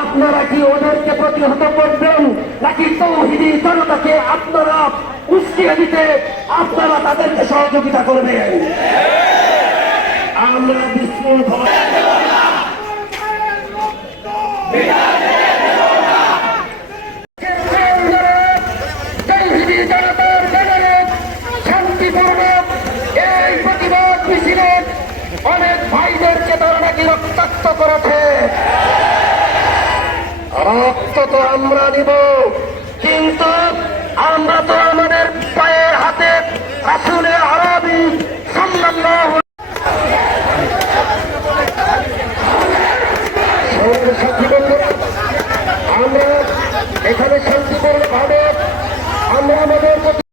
আপনারা কি ওদেরকে প্রতিহত করবেন নাকি তৌহিদি জনতাকে আপনারা উস্কিয়ে দিতে আপনারা তাদেরকে সহযোগিতা করবেন? আমরা বিশৃঙ্খলা শান্তিপূর্বক এই প্রতিবাদ মিছিলে অনেক ভাইদেরকে তারা নাকি রক্তাক্ত করেছে। রক্ত তো আমরা নিব, কিন্তু আমরা তো আমাদের পায়ে হাতে রাসূলে আরবি সাল্লাল্লাহু আমরা এখানে শান্তিপূর্ণ ভাবে আমরা আমাদের